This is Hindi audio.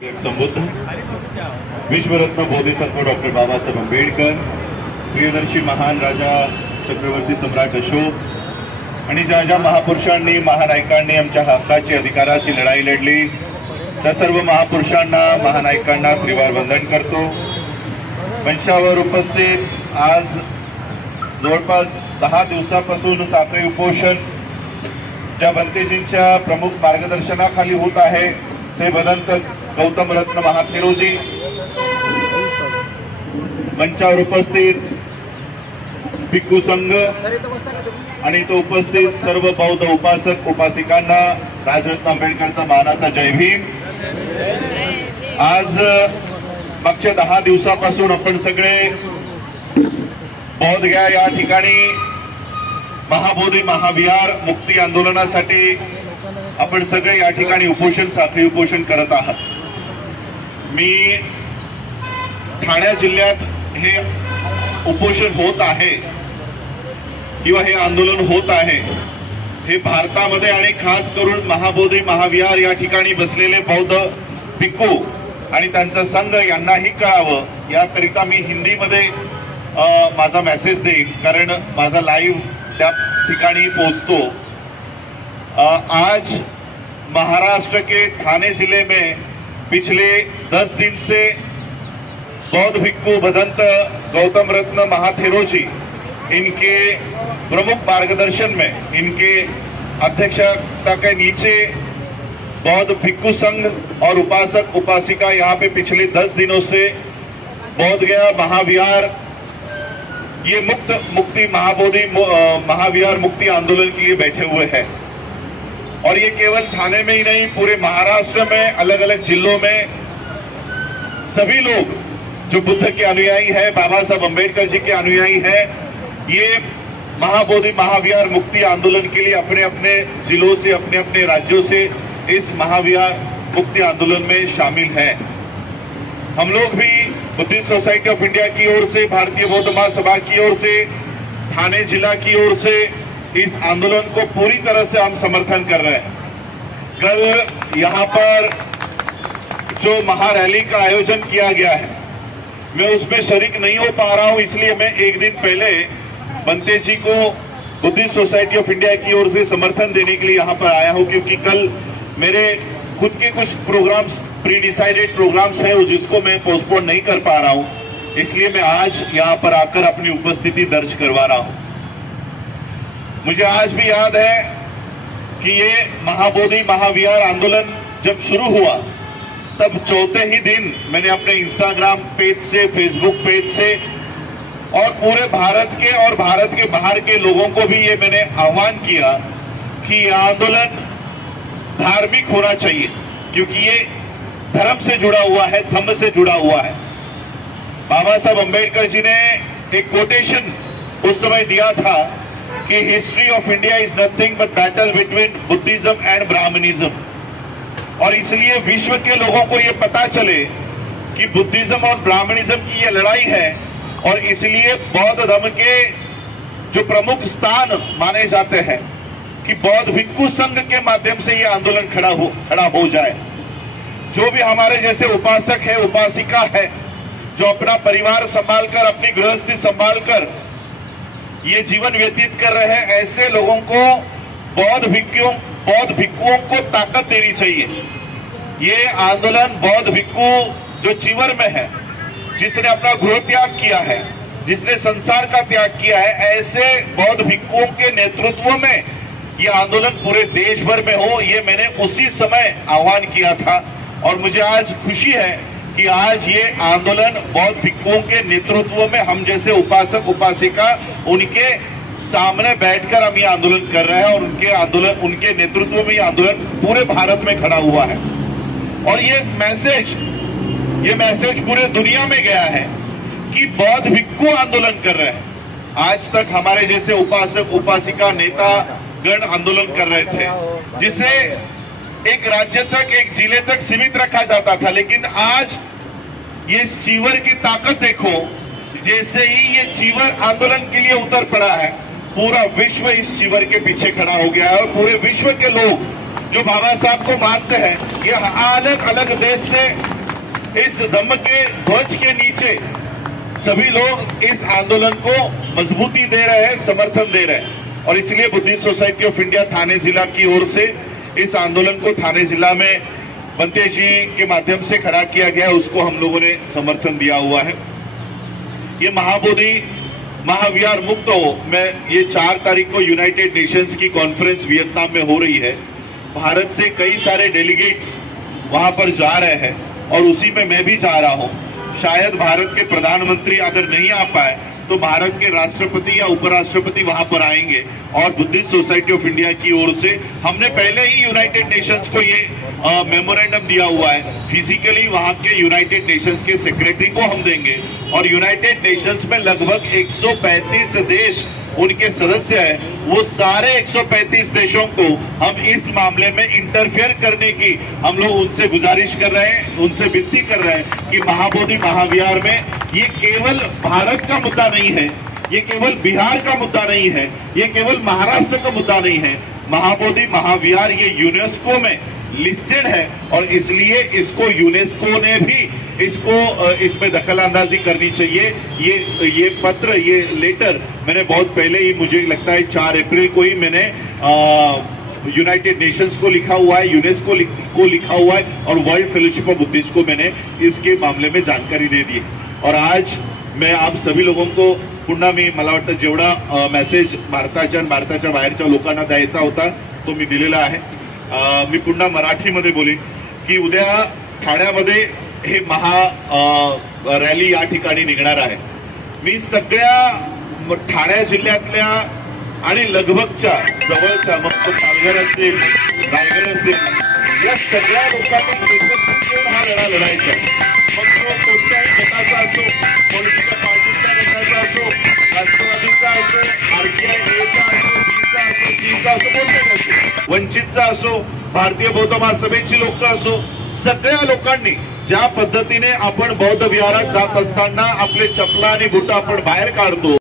संबुद्ध विश्वरत्न बोधिसत्व डॉक्टर बाबासाहेब आंबेडकर, प्रियदर्शी महान राजा चक्रवर्ती सम्राट अशोक आणि ज्या ज्या महापुरुषांनी महानायकांनी आमच्या हक्काची अधिकाराची लढाई लढली त्या सर्व महापुरुषांना महानायकांना त्रिवार वंदन करतो। मंचावर उपस्थित आज जवळपास 10 दिवसापासून साखळी उपोषण ज्या बंतेजींच्या प्रमुख मार्गदर्शनाखाली होत आहे ते भदंत गौतम रत्न महाथेरोजी, मंचावर उपस्थित भिक्खू संघ आणि तो उपस्थित सर्व बौद्ध उपासक उपासिकांना राजरत्न आंबेडकरचा मानाचा जय भीम। आज मागच्या 10 दिवसापासून आपण सगळे बौद्धगया या ठिकाणी महाबोधी महाविहार मुक्ती आंदोलनासाठी आपण सगळे या ठिकाणी उपोषण साखळी उपोषण करत आहात। मी ठाणे जिल्ह्यात हे उपोषण होत आहे किंवा हे आंदोलन होत आहे हे भारतामध्ये आणि खास करून महाबोधी महाविहार या ठिकाणी बसलेले बौद्ध भिक्खू आणि त्यांचा संघ यांनाही कळावं याकरिता मी हिंदीमध्ये माझा मेसेज देईन, कारण माझा लाईव्ह त्या ठिकाणी पोहोचतो। आज महाराष्ट्र के थाने जिले में पिछले 10 दिन से बौद्ध भिक्खू भदंत गौतम रत्न महाथेरोजी इनके प्रमुख मार्गदर्शन में इनके अध्यक्षता के नीचे बौद्ध भिक्खू संघ और उपासक उपासिका यहाँ पे पिछले 10 दिनों से बोधगया महाविहार ये मुक्ति महाबोधि महाविहार मुक्ति आंदोलन के लिए बैठे हुए हैं। और ये केवल थाने में ही नहीं, पूरे महाराष्ट्र में अलग अलग जिलों में सभी लोग जो बुद्ध के अनुयायी है, बाबा साहब अम्बेडकर जी के अनुयायी है, ये महाबोधि महाविहार मुक्ति आंदोलन के लिए अपने अपने जिलों से अपने अपने राज्यों से इस महाविहार मुक्ति आंदोलन में शामिल हैं। हम लोग भी बुद्धिस्ट सोसाइटी ऑफ इंडिया की ओर से, भारतीय बौद्ध महासभा की ओर से, थाने जिला की ओर से इस आंदोलन को पूरी तरह से हम समर्थन कर रहे हैं। कल यहाँ पर जो महारैली का आयोजन किया गया है मैं उसमें शरीक नहीं हो पा रहा हूं, इसलिए मैं एक दिन पहले बंते जी को बुद्धिस्ट सोसाइटी ऑफ इंडिया की ओर से समर्थन देने के लिए यहाँ पर आया हूं, क्योंकि कल मेरे खुद के कुछ प्रोग्राम्स प्री डिसाइडेड प्रोग्राम्स हैं जिसको मैं पोस्टपोन नहीं कर पा रहा हूं, इसलिए मैं आज यहाँ पर आकर अपनी उपस्थिति दर्ज करवा रहा हूं। मुझे आज भी याद है कि ये महाबोधि महाविहार आंदोलन जब शुरू हुआ तब चौथे ही दिन मैंने अपने इंस्टाग्राम पेज से, फेसबुक पेज से और पूरे भारत के और भारत के बाहर के लोगों को भी ये मैंने आह्वान किया कि ये आंदोलन धार्मिक होना चाहिए, क्योंकि ये धर्म से जुड़ा हुआ है, धम्म से जुड़ा हुआ है। बाबा साहब अम्बेडकर जी ने एक कोटेशन उस समय दिया था कि history of India is nothing but battle between Buddhism and Brahmanism. और इसलिए विश्व के लोगों को ये पता चले कि बुद्धिज्म और ब्राह्मणिज्म की ये लड़ाई है, और इसलिए बौद्ध धर्म के जो प्रमुख स्थान माने जाते हैं कि बौद्ध भिक्खू संघ के माध्यम से ये आंदोलन खड़ा हो जाए। जो भी हमारे जैसे उपासक है, उपासिका है, जो अपना परिवार संभालकर, अपनी गृहस्थी संभालकर ये जीवन व्यतीत कर रहे हैं, ऐसे लोगों को बौद्ध भिक्खुओं को ताकत देनी चाहिए। ये आंदोलन बौद्ध भिक्खु जो चीवर में है, जिसने अपना गृह त्याग किया है, जिसने संसार का त्याग किया है, ऐसे बौद्ध भिक्खुओं के नेतृत्व में ये आंदोलन पूरे देश भर में हो, ये मैंने उसी समय आह्वान किया था। और मुझे आज खुशी है कि आज ये आंदोलन बौद्ध भिक्खुओं के नेतृत्व में हम जैसे उपासक उपासिका उनके सामने बैठकर हम ये आंदोलन कर रहे हैं, और उनके नेतृत्व में ये आंदोलन पूरे भारत में खड़ा हुआ है। और ये मैसेज पूरे दुनिया में गया है कि बौद्ध भिक्खु आंदोलन कर रहे हैं। आज तक हमारे जैसे उपासक उपासिका नेता गण आंदोलन कर रहे थे, जिसे एक राज्य तक, एक जिले तक सीमित रखा जाता था, लेकिन आज ये चीवर की ताकत देखो। जैसे ही ये चीवर आंदोलन के लिए उतर पड़ा है, पूरा विश्व इस चीवर के पीछे खड़ा हो गया है, और पूरे विश्व के लोग जो बाबा साहब को मानते हैं, ये अलग अलग देश से इस धम्म के ध्वज के नीचे सभी लोग इस आंदोलन को मजबूती दे रहे हैं, समर्थन दे रहे हैं। और इसलिए बुद्धिस्ट सोसाइटी ऑफ इंडिया थाने जिला की ओर से इस आंदोलन को थाने जिला में बंते जी के माध्यम से खड़ा किया गया है, उसको हम लोगों ने समर्थन दिया हुआ है। ये महाबोधि महाविहार मुक्त हो में ये 4 तारीख को यूनाइटेड नेशंस की कॉन्फ्रेंस वियतनाम में हो रही है। भारत से कई सारे डेलीगेट्स वहां पर जा रहे हैं और उसी में मैं भी जा रहा हूं। शायद भारत के प्रधानमंत्री अगर नहीं आ पाए तो भारत के राष्ट्रपति या उपराष्ट्रपति वहां पर आएंगे। और बुद्धिस्ट सोसाइटी ऑफ इंडिया की ओर से हमने पहले ही यूनाइटेड नेशंस को ये मेमोरेंडम दिया हुआ है। फिजिकली वहां के यूनाइटेड नेशंस के सेक्रेटरी को हम देंगे और यूनाइटेड नेशंस में लगभग 135 देश उनके सदस्य हैं। वो सारे 135 देशों को हम इस मामले में इंटरफेयर करने की हम लोग उनसे गुजारिश कर रहे हैं, उनसे विनती कर रहे हैं कि महाबोधि महाविहार में ये केवल भारत का मुद्दा नहीं है, ये केवल बिहार का मुद्दा नहीं है, ये केवल महाराष्ट्र का मुद्दा नहीं है। महाबोधि महाविहार ये यूनेस्को में लिस्टेड है और इसलिए इसको यूनेस्को ने भी इसमें दखल अंदाजी करनी चाहिए। ये पत्र, ये लेटर मैंने बहुत पहले ही, मुझे लगता है 4 अप्रैल को ही मैंने यूनाइटेड नेशंस को लिखा हुआ है, यूनेस्को को लिखा हुआ है और वर्ल्ड फेलोशिप ऑफ बुद्धिस्ट को मैंने इसके मामले में जानकारी दे दी। और आज मैं आप सभी लोगों को पुन्हा मला वाटतं जेवढा मेसेज भारताच्या आणि भारताच्या बाहेरच्या लोकांना द्यायचा होता तो मी दिलेला आहे। मी पुन्हा मराठीमध्ये बोलीन की उद्या ठाण्यामध्ये हे रॅली या ठिकाणी निघणार आहे। मी सगळ्या ठाणे जिल्ह्यातल्या आणि लगभगच्या जवळच्या, मग तो पालघर असेल, रायगड असेल, या सगळ्या लोकांनी एकत्रित येऊन हा लढा लढायचा आहे। मग तो कोणत्याही गटाचा असो, पॉलिटिकल पार्टीच्या गटाचा असो, राष्ट्रवादीचा असो, RPI-A चा असो, बीचा असो, सीचा असो, कोणत्याही असो, वंचितचा असो, भारतीय बौद्ध महासभेची लोक असो, सगळ्या लोकांनी ज्या पद्धतीने आपण बौद्ध विहारात जात असताना आपले चपला आणि बुट आपण बाहेर काढतो,